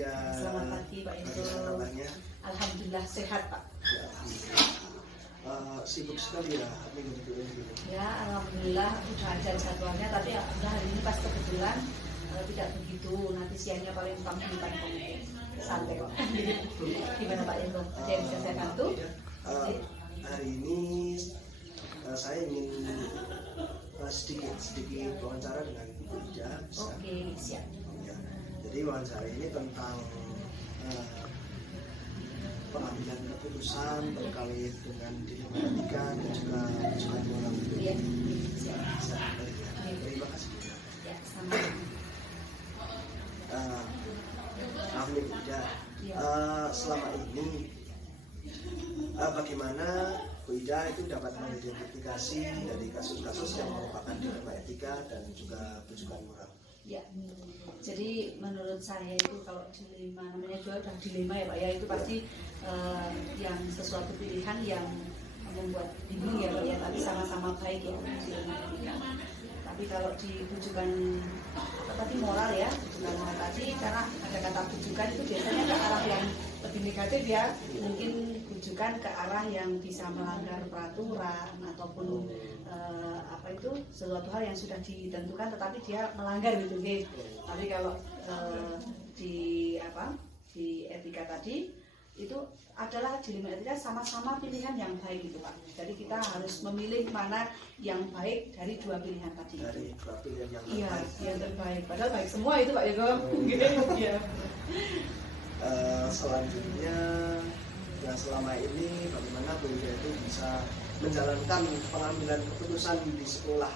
Ya, Selamat pagi Pak Indro. Alhamdulillah sehat Pak. Ya, alhamdulillah. Sibuk sekali ya minggu ini. Ya Alhamdulillah udah ada jadwalnya, tapi alhamdulillah hari ini pas kebetulan tidak begitu. Nanti siangnya paling panggilan komite. Santai kok. Gimana Pak Indro? Ada yang bisa saya bantu? Hari ini saya ingin sedikit wawancara dengan Ibu Ida. Oke, siap. Ya, jadi wawancara ini tentang pengambilan keputusan terkait dengan dilema etika dan juga kesukaan moral. Iya, siap. Terima kasih. Ya, sama. Amin. Selama ini bagaimana Bu Ida itu dapat mengidentifikasi dari kasus-kasus yang merupakan dilema etika dan juga kesukaan moral? Ya, jadi menurut saya itu kalau dilema, namanya juga udah dilema ya Pak ya, itu pasti yang sesuatu pilihan yang membuat bingung ya Pak ya, tapi sama-sama baik ya dilema etika. Tapi kalau ditujukan tadi moral ya, tujukan moral tadi, karena ada kata tujukan itu biasanya ke arah yang lebih negatif ya, mungkin tujukan ke arah yang bisa melanggar peraturan ataupun sesuatu hal yang sudah ditentukan tetapi dia melanggar gitu okay. Tapi kalau di etika tadi itu adalah dilema etika, sama-sama pilihan yang baik gitu Pak. Jadi kita harus memilih mana yang baik dari dua pilihan tadi. Dari dua pilihan yang terbaik. Iya, terbaik. yang terbaik. Padahal baik semua itu Pak Ego. Iya. Selanjutnya, yang selama ini bagaimana Bu Ida itu bisa menjalankan pengambilan keputusan di sekolah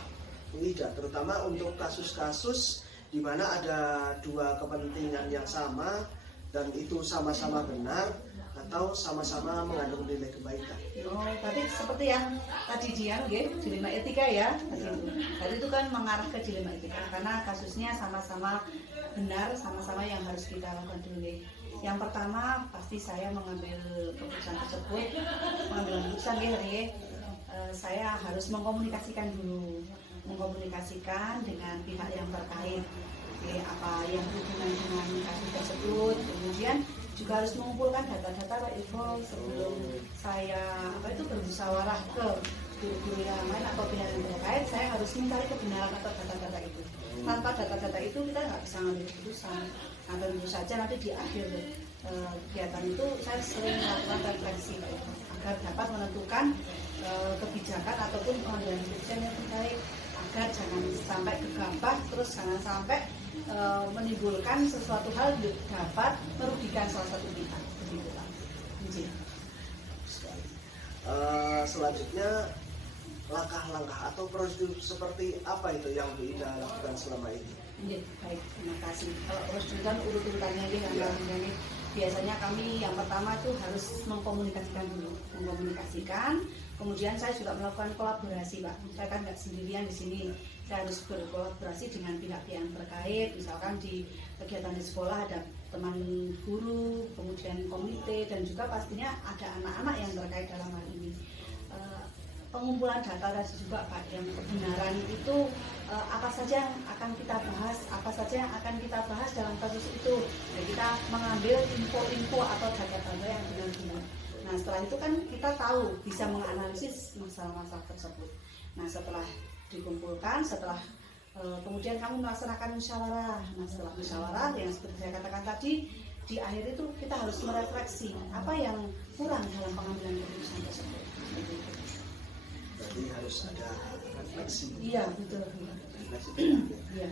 Bu Ida, terutama untuk kasus-kasus di mana ada dua kepentingan yang sama dan itu sama-sama benar atau sama-sama mengandung nilai kebaikan. Oh, tadi seperti yang tadi dia, dilema etika ya. Tadi itu kan mengarah ke dilema etika karena kasusnya sama-sama benar, sama-sama yang harus kita lakukan dulu. Yang pertama pasti saya mengambil keputusan tersebut, mengambil keputusan saya harus mengkomunikasikan dengan pihak yang terkait. Apa yang berhubungan dengan kasus tersebut, kemudian juga harus mengumpulkan data-data Pak Ivo sebelum saya bermusyawarah ke guru-guru yang lain atau pihak yang terkait. Saya harus mencari kebenaran atau data-data itu. Tanpa data-data itu kita nggak bisa ngambil keputusan. Nah, tentu saja nanti di akhir kegiatan itu saya sering melakukan refleksi Pak Ivo, agar dapat menentukan kebijakan ataupun pengambilan keputusan yang terbaik, agar jangan sampai gegabah, terus jangan sampai menimbulkan sesuatu hal yang dapat merugikan salah satu pihak. Begitu Pak. Selanjutnya langkah-langkah atau prosedur seperti apa itu yang Bu Ida lakukan selama ini? Baik, terima kasih. Kalau prosedur kan urut-urutannya ini biasanya kami yang pertama itu harus mengkomunikasikan dulu, kemudian saya juga melakukan kolaborasi Pak. Saya kan nggak sendirian di sini, saya harus berkolaborasi dengan pihak yang terkait. Misalkan di kegiatan di sekolah ada teman guru, kemudian komite, dan juga pastinya ada anak-anak yang terkait dalam hal ini. Pengumpulan data tadi juga Pak, yang kebenaran itu apa saja yang akan kita bahas, dalam kasus itu. Jadi kita mengambil info-info atau data-data yang benar-benar. Nah setelah itu kan kita tahu bisa menganalisis masalah-masalah tersebut. Nah setelah dikumpulkan, kemudian kamu melaksanakan musyawarah. Nah setelah musyawarah yang seperti saya katakan tadi, di akhir itu kita harus merefleksi apa yang kurang dalam pengambilan keputusan tersebut. Jadi harus ada refleksi. Iya betul. Refleksi. Iya.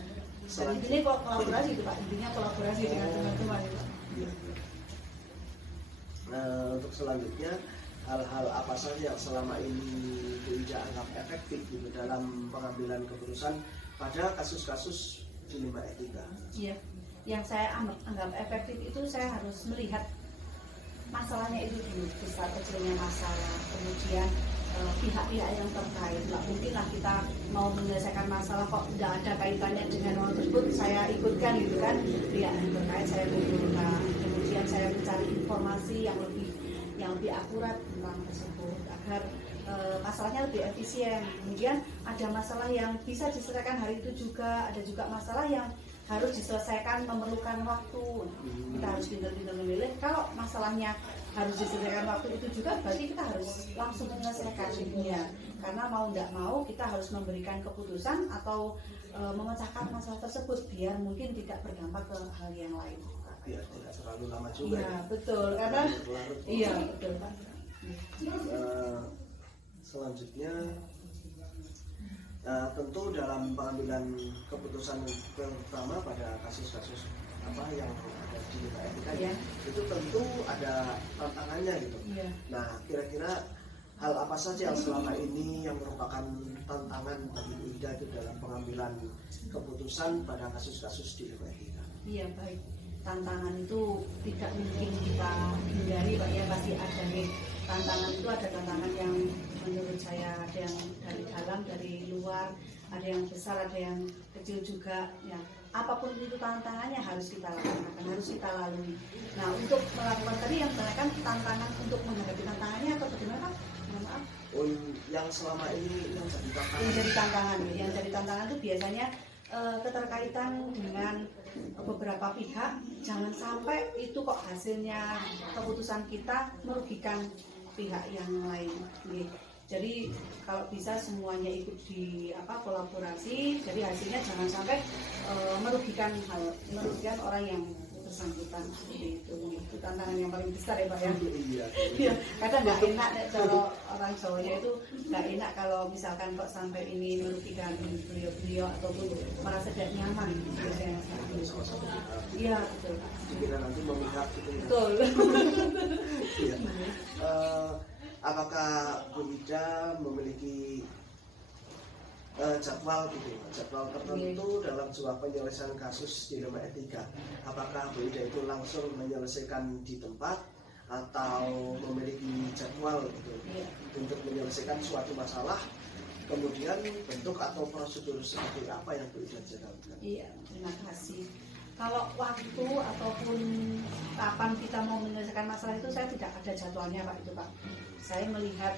Dan intinya kolaborasi itu Pak, intinya kolaborasi dengan teman-teman itu Pak. Iya. Nah, untuk selanjutnya hal-hal apa saja yang selama ini Bu Ida anggap efektif gitu dalam pengambilan keputusan pada kasus-kasus dilema etika? Iya, yang saya anggap efektif itu saya harus melihat masalahnya itu dulu, besar kecilnya masalah, kemudian pihak-pihak yang terkait. Nggak mungkin lah kita mau menyelesaikan masalah kok tidak ada kaitannya dengan orang tersebut, saya ikutkan gitu kan, pihak yang terkait saya kumpulkan, kemudian saya mencari informasi yang lebih akurat tentang tersebut agar masalahnya lebih efisien. Kemudian ada masalah yang bisa diselesaikan hari itu juga, ada juga masalah yang harus diselesaikan, memerlukan waktu. Kita harus pintar-pintar memilih. Kalau masalahnya harus diselesaikan waktu itu juga, berarti kita harus langsung menyelesaikan ya. Karena mau tidak mau kita harus memberikan keputusan atau memecahkan masalah tersebut biar mungkin tidak berdampak ke hal yang lain. Biar tidak terlalu lama juga. Iya betul, karena iya betul Pak. Selanjutnya tentu dalam pengambilan keputusan terutama pada kasus-kasus apa yang ada di lembaga etika ya, itu tentu ada tantangannya gitu. Iya. Nah, kira-kira hal apa saja yang selama ini yang merupakan tantangan bagi Bu Ida itu dalam pengambilan keputusan pada kasus-kasus di lembaga etika? Iya baik. Tantangan itu tidak mungkin kita hindari Pak ya, pasti ada nih. Tantangan itu ada tantangan yang menurut saya ada yang dari dalam, dari luar, ada yang besar, ada yang kecil juga ya. Apapun itu tantangannya harus kita lakukan, harus kita lalui. Nah untuk melakukan tadi yang kan tantangan untuk menghadapi tantangannya atau bagaimana Pak? Maaf. Oh, yang selama ini yang jadi tantangan. Yang jadi tantangan itu biasanya keterkaitan dengan beberapa pihak, jangan sampai itu kok hasilnya keputusan kita merugikan pihak yang lain. Jadi kalau bisa semuanya ikut di kolaborasi, jadi hasilnya jangan sampai merugikan orang yang bersangkutan seperti itu. Itu tantangan yang paling besar ya Pak ya. Iya. Kadang nggak enak kalau orang Jawanya itu nggak enak kalau misalkan kok sampai ini merugikan beliau ataupun merasa tidak nyaman. Iya betul. Kita nanti memihak gitu ya. Betul. Iya. Apakah Bu Ida memiliki jadwal tertentu dalam sebuah penyelesaian kasus di lembaga etika? Apakah Bu Ida itu langsung menyelesaikan di tempat atau memiliki jadwal gitu untuk menyelesaikan suatu masalah, kemudian bentuk atau prosedur seperti apa yang Bu Ida jalankan? Iya, terima kasih. Kalau waktu ataupun kapan kita mau menyelesaikan masalah itu saya tidak ada jadwalnya Pak itu Pak. Saya melihat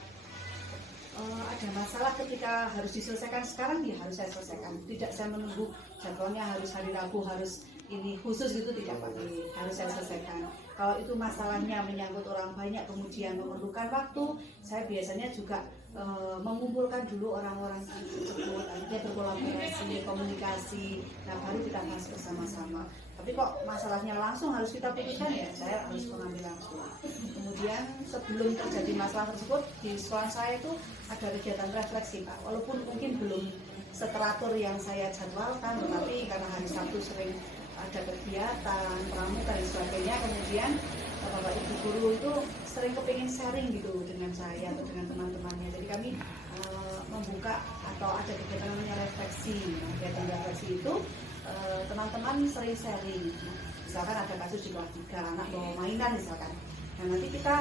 ada masalah ketika harus diselesaikan sekarang ya harus saya selesaikan. Tidak saya menunggu jadwalnya harus hari Rabu, harus ini khusus gitu, tidak Pak. Harus saya selesaikan. Kalau itu masalahnya menyangkut orang banyak kemudian memerlukan waktu, saya biasanya juga mengumpulkan dulu orang-orang tersebut, akhirnya berkolaborasi, komunikasi, nah baru kita bahas bersama-sama. Tapi kok masalahnya langsung harus kita putuskan ya, saya harus mengambil langsung. Kemudian sebelum terjadi masalah tersebut di sekolah saya itu ada kegiatan refleksi Pak, walaupun mungkin belum seteratur yang saya jadwalkan, tetapi karena hari Sabtu sering ada kegiatan, pramuka dan sebagainya, kemudian Bapak Ibu guru itu sering kepingin sharing gitu dengan saya atau dengan teman-temannya. Jadi kami membuka atau ada kegiatan namanya refleksi. Nah, kegiatan refleksi itu teman-teman sering sharing. Misalkan ada kasus di kelas 3, anak bawa mainan misalkan. Nah nanti kita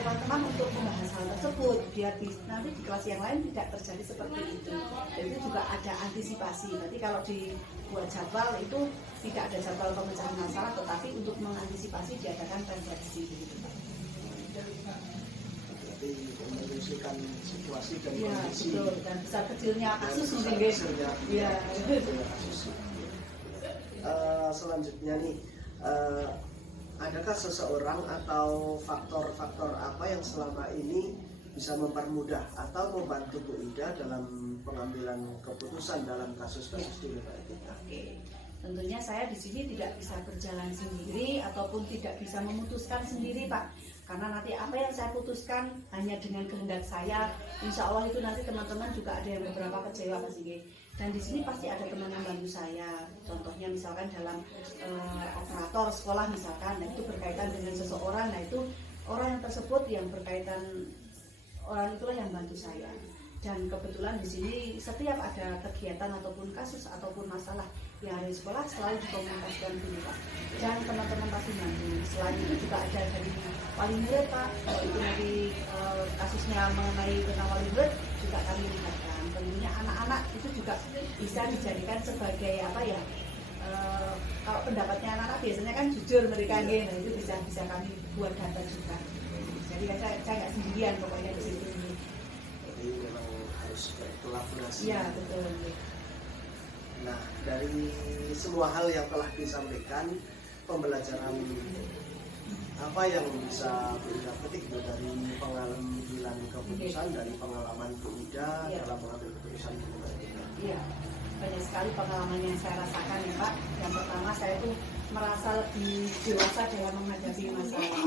teman-teman untuk membahas hal tersebut biar nanti di kelas yang lain tidak terjadi seperti itu. Dan itu juga ada antisipasi. Nanti kalau dibuat jadwal itu tidak ada jadwal pemecahan masalah, tetapi untuk mengantisipasi diadakan refleksi. Jadi menyelesaikan situasi dan kondisi. Betul. Dan besar kecilnya kasus mungkin. Iya. Selanjutnya nih. Adakah seseorang atau faktor-faktor apa yang selama ini bisa mempermudah atau membantu Bu Ida dalam pengambilan keputusan dalam kasus-kasus di lembaga etika? Tentunya saya di sini tidak bisa berjalan sendiri ataupun tidak bisa memutuskan sendiri Pak. Karena nanti apa yang saya putuskan hanya dengan kehendak saya, insya Allah itu nanti teman-teman juga ada yang beberapa kecewa Pak Singgi. Dan di sini pasti ada teman yang bantu saya. Contohnya misalkan dalam operator sekolah misalkan, nah itu berkaitan dengan seseorang, nah itu orang yang tersebut yang berkaitan, orang itulah yang bantu saya. Dan kebetulan di sini setiap ada kegiatan ataupun kasus ataupun masalah yang ada di sekolah selalu dikomunikasikan dulu Pak. Dan teman-teman pasti bantu. Selain itu juga ada dari wali murid Pak. Kalau itu nanti kasusnya mengenai tentang wali murid juga kami lihatkan. Tentunya anak-anak itu juga bisa dijadikan sebagai apa ya? Kalau pendapatnya anak-anak biasanya kan jujur mereka nah itu bisa kami buat data juga. Jadi saya nggak sendirian pokoknya di situ. Jadi memang harus berkolaborasi. Iya betul. Nah, dari semua hal yang telah disampaikan, pembelajaran apa yang bisa kita petik dari pengambilan keputusan, dari pengalaman Bu Ida dalam mengambil keputusan di rumah kita? Iya, banyak sekali pengalaman yang saya rasakan ya Pak. Yang pertama, saya tuh merasa lebih dewasa dalam menghadapi masalah.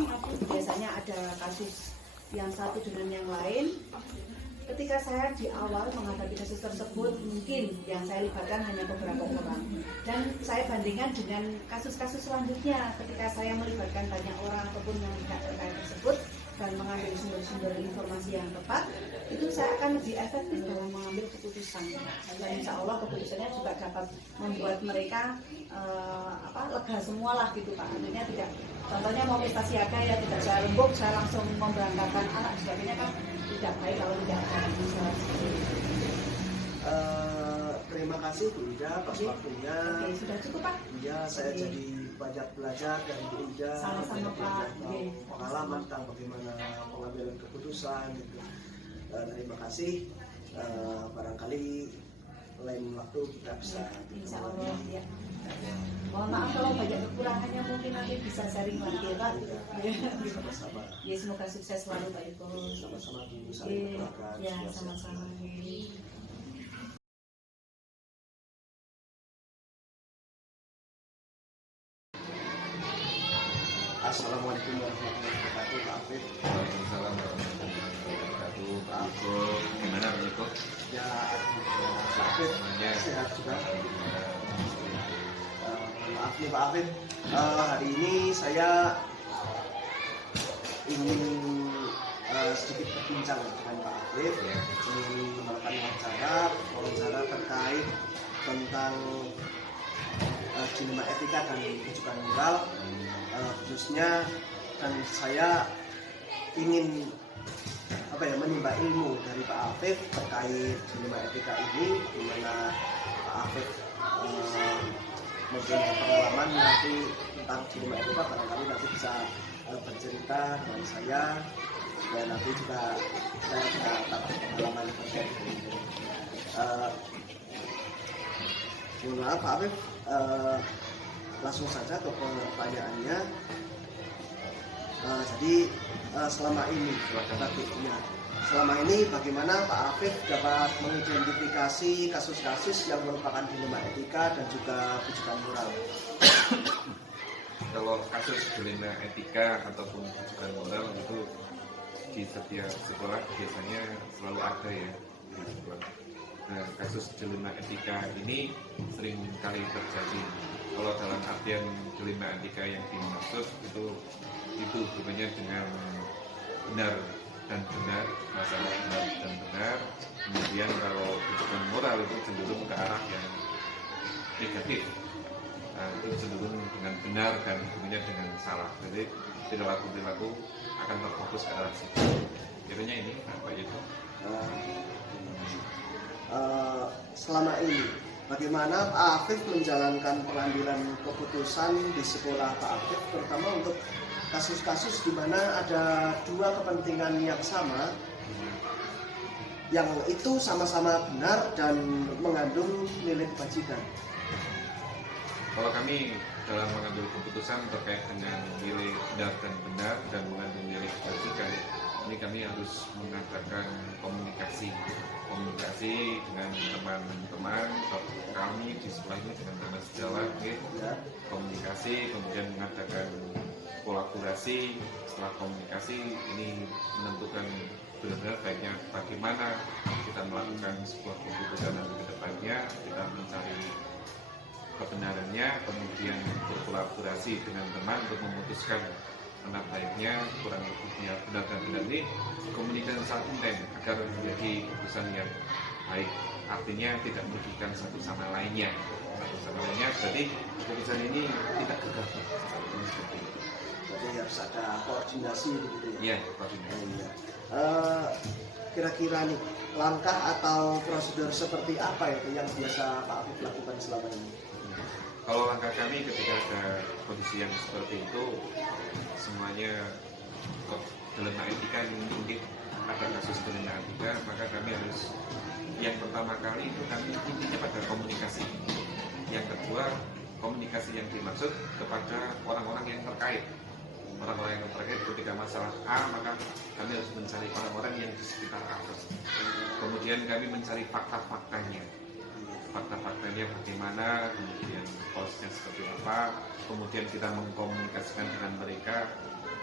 Biasanya ada kasus yang satu dengan yang lain. Ketika saya di awal menghadapi kasus tersebut, mungkin yang saya libatkan hanya beberapa orang. Dan saya bandingkan dengan kasus-kasus selanjutnya, ketika saya melibatkan banyak orang ataupun yang tidak terkait tersebut, dan mengambil sumber-sumber informasi yang tepat, itu saya akan lebih efektif dalam mengambil keputusan. Dan insya Allah keputusannya juga dapat membuat mereka lega semua lah gitu Pak. Artinya tidak, contohnya mau pesta siaga ya tidak saya rembuk, saya langsung memberangkatkan anak sebagainya kan tidak baik kalau tidak ada masalah seperti itu. Terima kasih Bu Ida atas waktunya. Oke, sudah cukup Pak? Iya, saya jadi banyak belajar dari Bu Ida. Sama-sama Pak. Pengalaman tentang bagaimana pengambilan keputusan gitu. Terima kasih. Barangkali lain waktu kita bisa Insya Allah ya. Mohon maaf kalau banyak kekurangannya, mungkin nanti bisa sharing lagi ya Pak. Sama-sama. Ya, semoga sukses selalu Pak Iko. Sama-sama Bu, saling berdoakan. Ya, sama-sama. Assalamualaikum warahmatullahi wabarakatuh, Pak Afif. Waalaikumsalam warahmatullahi wabarakatuh. Pak Iko, gimana Pak Iko? Ya, Pak Afif, sehat juga. Maaf nih Pak Afif, hari ini saya ingin sedikit berbincang dengan Pak Afif, ingin melakukan wawancara terkait tentang dilema etika dan rujukan moral, khususnya, dan saya ingin menimba ilmu dari Pak Afif terkait dilema etika ini, di mana Pak Afif mempunyai pengalaman nanti tentang dilema etika, barangkali nanti bisa bercerita dengan saya, dan nanti juga saya bisa dapat pengalaman terkait ini. Maaf Pak Afif, langsung saja ke pertanyaannya. Jadi selama ini bagaimana Pak Afif dapat mengidentifikasi kasus-kasus yang merupakan dilema etika dan juga rujukan moral? Kalau kasus dilema etika ataupun rujukan moral itu di setiap sekolah biasanya selalu ada ya di sekolah. Nah, kasus dilema etika ini sering kali terjadi. Kalau dalam artian dilema etika yang dimaksud itu hubungannya dengan benar dan benar, masalah benar dan benar. Kemudian kalau rujukan moral itu cenderung ke arah yang negatif. Nah, itu cenderung dengan benar dan hubungannya dengan salah. Jadi perilaku akan terfokus ke arah situ. Kiranya ini apa itu? Selama ini bagaimana Pak Afif menjalankan pengambilan keputusan di sekolah Pak Afif, terutama untuk kasus-kasus di mana ada dua kepentingan yang sama, yang itu sama-sama benar dan mengandung nilai kebajikan? Kalau kami dalam mengambil keputusan terkait dengan nilai benar dan mengandung nilai kebajikan, ini kami harus mengadakan komunikasi dengan teman-teman kami di sekolah ini, dengan teman sejawat, komunikasi, kemudian mengadakan kolaborasi. Setelah komunikasi ini menentukan benar-benar baiknya bagaimana kita melakukan sebuah keputusan nanti ke depannya, kita mencari kebenarannya, kemudian berkolaborasi dengan teman untuk memutuskan mana baiknya, kurang lebihnya benar dan benar. Ini komunikasi sangat intens agar menjadi keputusan yang baik, artinya tidak merugikan satu sama lainnya. Jadi keputusan ini tidak gegabah. Jadi harus ada koordinasi begitu ya? Iya, koordinasi. Kira-kira nih langkah atau prosedur seperti apa itu yang biasa Pak Afif lakukan selama ini? Kalau langkah kami ketika ada kondisi yang seperti itu, semuanya dilema etika mungkin ada kasus dilema etika, maka kami harus yang pertama kali itu kami intinya pada komunikasi. Yang kedua, komunikasi yang dimaksud kepada orang-orang yang terkait. Orang-orang yang terkait ketika masalah A, maka kami harus mencari orang-orang yang di sekitar A. Kemudian kami mencari fakta-faktanya. Fakta-faktanya bagaimana, kemudian prosesnya seperti apa, kemudian kita mengkomunikasikan dengan mereka.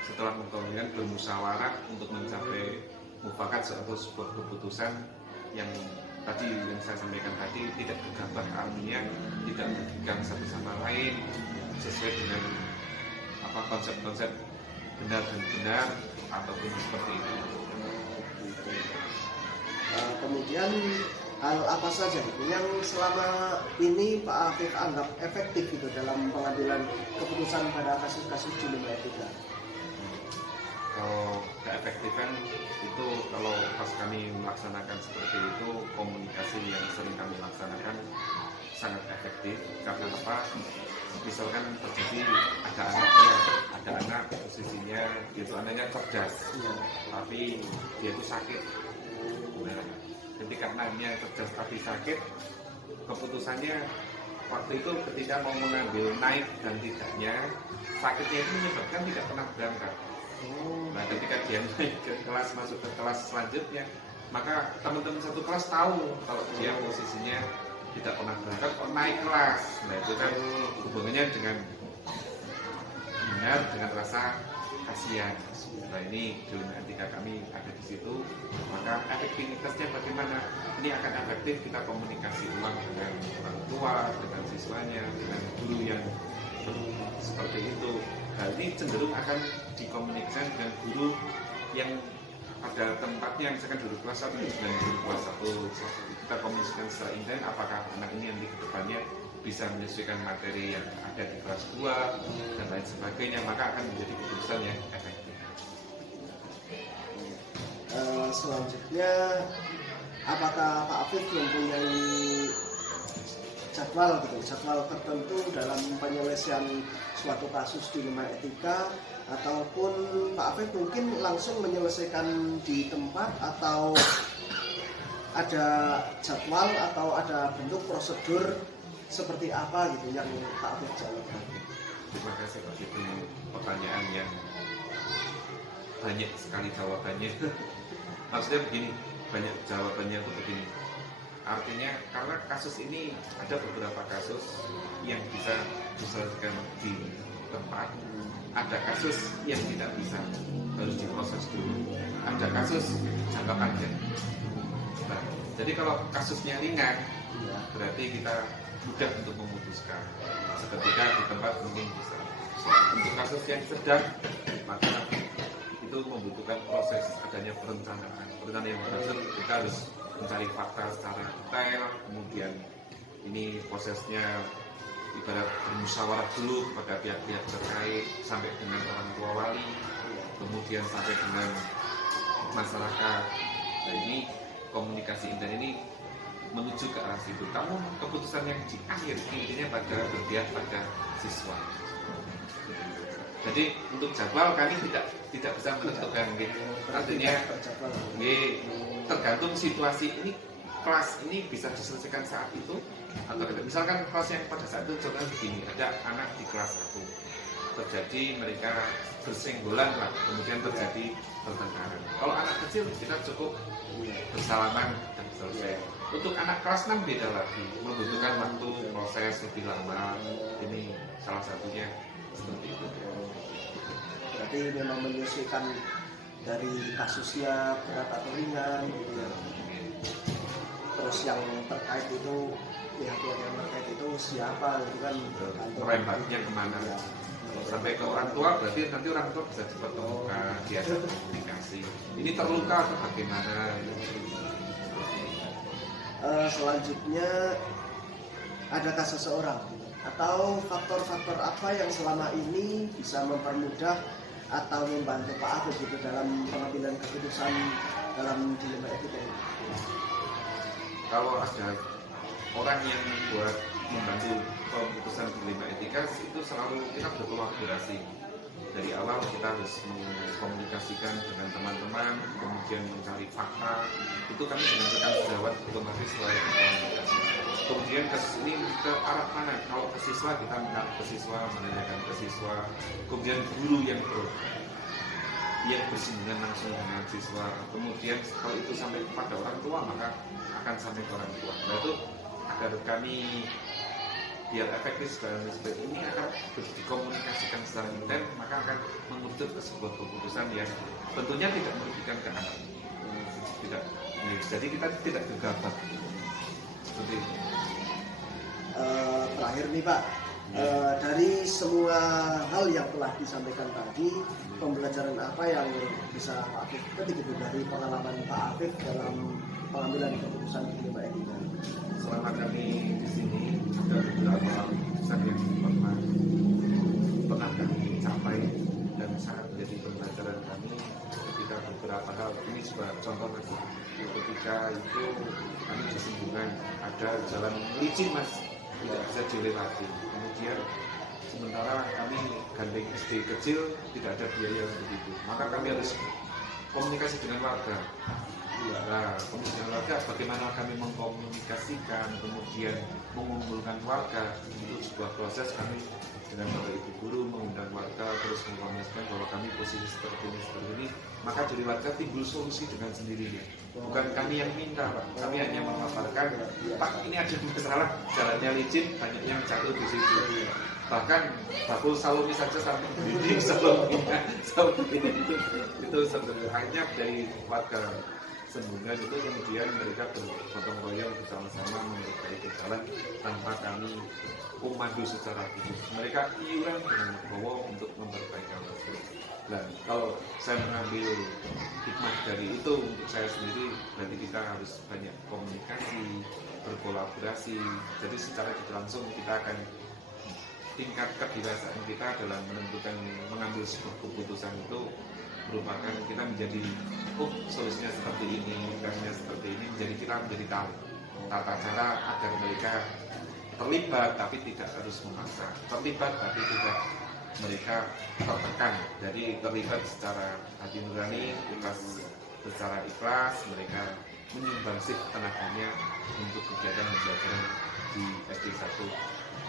Setelah mengkomunikasikan, bermusyawarah untuk mencapai mufakat atau sebuah keputusan yang tadi yang saya sampaikan tadi tidak gegabah, artinya tidak merugikan satu sama lain, sesuai dengan konsep-konsep benar dan benar ataupun seperti itu. Kemudian hal apa saja yang selama ini Pak Afif anggap efektif itu dalam pengambilan keputusan pada kasus-kasus di lembaga etika? Kalau keefektifan itu, kalau pas kami melaksanakan seperti itu, komunikasi yang sering kami laksanakan sangat efektif. Karena apa? Misalkan terjadi ada anak posisinya gitu, anaknya cerdas, tapi dia itu sakit. Nah, ketika anaknya cerdas tapi sakit, keputusannya waktu itu ketika mau mengambil naik dan tidaknya, sakitnya itu menyebabkan tidak pernah berangkat. Nah, ketika dia naik ke kelas, masuk ke kelas selanjutnya, maka teman-teman satu kelas tahu kalau dia posisinya tidak pernah berangkat kok naik kelas. Nah, itu kan hubungannya dengan benar, dengan rasa kasihan. Nah, ini ilmu etika kami ada di situ. Maka efektivitasnya bagaimana? Ini akan efektif kita komunikasi ulang dengan orang tua, dengan siswanya, dengan guru yang seperti itu. Hal ini cenderung akan dikomunikasikan dengan guru yang pada tempatnya, misalkan guru kelas 1 dengan guru kelas 1. Kita komunikasikan secara intens apakah anak ini nanti ke depannya bisa menyesuaikan materi yang ada di kelas 2 dan lain sebagainya, maka akan menjadi keputusan yang efektif. Selanjutnya, apakah Pak Afif mempunyai jadwal tertentu dalam penyelesaian suatu kasus di lembaga etika, ataupun Pak Afif mungkin langsung menyelesaikan di tempat, atau ada jadwal atau ada bentuk prosedur seperti apa gitu yang Pak Afif jalankan? Terima kasih Pak, itu pertanyaan yang banyak sekali jawabannya. Maksudnya begini, banyak jawabannya itu begini. Artinya karena kasus ini ada beberapa kasus yang bisa diselesaikan di tempat, ada kasus yang tidak bisa, harus diproses dulu, ada kasus jangka panjang. Nah, jadi kalau kasusnya ringan, berarti kita mudah untuk memutuskan. Seketika di tempat mungkin bisa. Untuk kasus yang sedang, maka itu membutuhkan proses adanya perencanaan. Perencanaan yang berhasil, kita harus mencari fakta secara detail, kemudian ini prosesnya ibarat bermusyawarah dulu kepada pihak-pihak terkait sampai dengan orang tua wali, kemudian sampai dengan masyarakat. Nah, ini komunikasi intern ini menuju ke arah situ. Kamu keputusan yang di akhir intinya pada berpihak pada siswa. Jadi untuk jadwal kami tidak bisa menentukan gitu. Artinya tergantung situasi ini, kelas ini bisa diselesaikan saat itu atau tidak. Misalkan kelas yang pada saat itu contohnya begini, ada anak di kelas 1 terjadi mereka bersenggolan lah, kemudian terjadi pertengkaran. Kalau anak kecil kita cukup bersalaman dan selesai. Untuk anak kelas 6 beda lagi, membutuhkan waktu proses lebih lama. Ini salah satunya seperti itu. Berarti memang menyesuaikan dari kasusnya berat atau ringan gitu ya. Terus yang terkait itu, pihak-pihak yang terkait itu siapa gitu kan, merembaknya kemana ya. Sampai ke orang tua, berarti nanti orang tua bisa cepat temukan, dia ada komunikasi ini terluka atau bagaimana. Selanjutnya, adakah seseorang atau faktor-faktor apa yang selama ini bisa mempermudah atau membantu Pak Afif gitu dalam pengambilan keputusan dalam dilema etika ini? Kalau ada orang yang membantu keputusan dilema etika, itu selalu kita berkolaborasi. dari awal kita harus mengkomunikasikan dengan teman-teman, kemudian mencari fakta. Itu kami dengan rekan sejawat otomatis selalu komunikasi. Kemudian ini ke arah mana? Kalau ke siswa kita minta ke siswa, menanyakan ke siswa. Kemudian guru yang bersinggungan langsung dengan siswa. Kemudian kalau itu sampai kepada orang tua maka akan sampai ke orang tua. Nah itu agar kami biar efektif dalam seperti ini akan dikomunikasikan secara intens, maka akan mengerucut ke sebuah keputusan yang tentunya tidak merugikan ke anak. Tidak, jadi kita tidak gegabah seperti itu. Terakhir nih Pak, dari semua hal yang telah disampaikan tadi, pembelajaran apa yang bisa Pak Afif ketik itu dari pengalaman Pak Afif dalam pengambilan keputusan di Pak Etika? Selama kami di sini ada beberapa keputusan yang pernah kami capai dan sangat menjadi pembelajaran kami ketika beberapa hal. Ini sebuah contoh lagi. Ketika itu kami disinggungan ada jalan licin mas, tidak bisa dilewati. Kemudian sementara kami gandeng SD kecil tidak ada biaya untuk itu, maka kami harus komunikasi dengan warga. Nah, kemudian warga bagaimana kami mengkomunikasikan, kemudian mengumpulkan warga, itu sebuah proses. Kami dengan Bapak Ibu Guru mengundang warga terus mengomunikasikan bahwa kami posisi seperti ini, maka dari warga timbul solusi dengan sendirinya. Bukan kami yang minta Pak, kami hanya memaparkan, Pak ini ada masalah, jalannya licin, banyak yang jatuh di situ. Bahkan bakul salumi saja sampai dinding saluminya itu sebenarnya dari warga sembungan itu, kemudian mereka bergotong royong bersama-sama memperbaiki jalan tanpa kami komando secara khusus. Mereka iuran dengan legowo untuk memperbaiki hal tersebut. Nah, kalau saya mengambil hikmah dari itu untuk saya sendiri, berarti kita harus banyak komunikasi, berkolaborasi. Jadi secara tidak langsung kita akan tingkat kedewasaan kita dalam mengambil sebuah keputusan itu merupakan kita menjadi solusinya seperti ini, mekanismenya seperti ini, menjadi kita menjadi tahu tata cara agar mereka terlibat tapi tidak harus memaksa, terlibat tapi tidak mereka tertekan. Jadi terlibat secara hati nurani, secara ikhlas, mereka menyumbangsi tenaganya untuk kegiatan pembelajaran di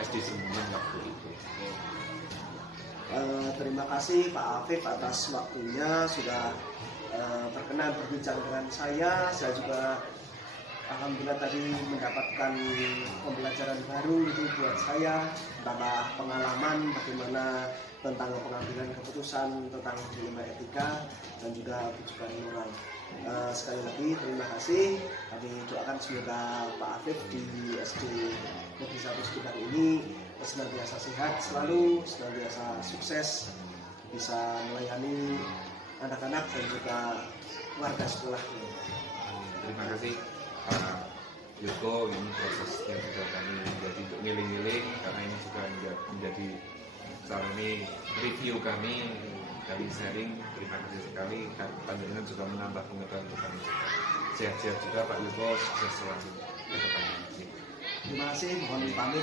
SD Sembungan waktu itu. Terima kasih Pak Afif atas waktunya sudah berkenan berbincang dengan saya. Saya juga alhamdulillah tadi mendapatkan pembelajaran baru itu buat saya, tambah pengalaman bagaimana tentang pengambilan keputusan tentang dilema etika dan juga rujukan moral. Sekali lagi terima kasih. Kami doakan semoga Pak Afif di SD Negeri 1 sekitar ini senantiasa sehat selalu, senantiasa sukses, bisa melayani anak-anak dan juga warga sekolah. Terima kasih Pak Yoko, ini proses yang sudah kami menjadi untuk ngiling-ngiling, karena ini juga menjadi salah ini review kami dari sharing. Terima kasih sekali, panjenengan juga menambah pengetahuan untuk kami. Sehat-sehat juga Pak Yoko, sukses selalu ke depannya. Terima kasih, mohon pamit.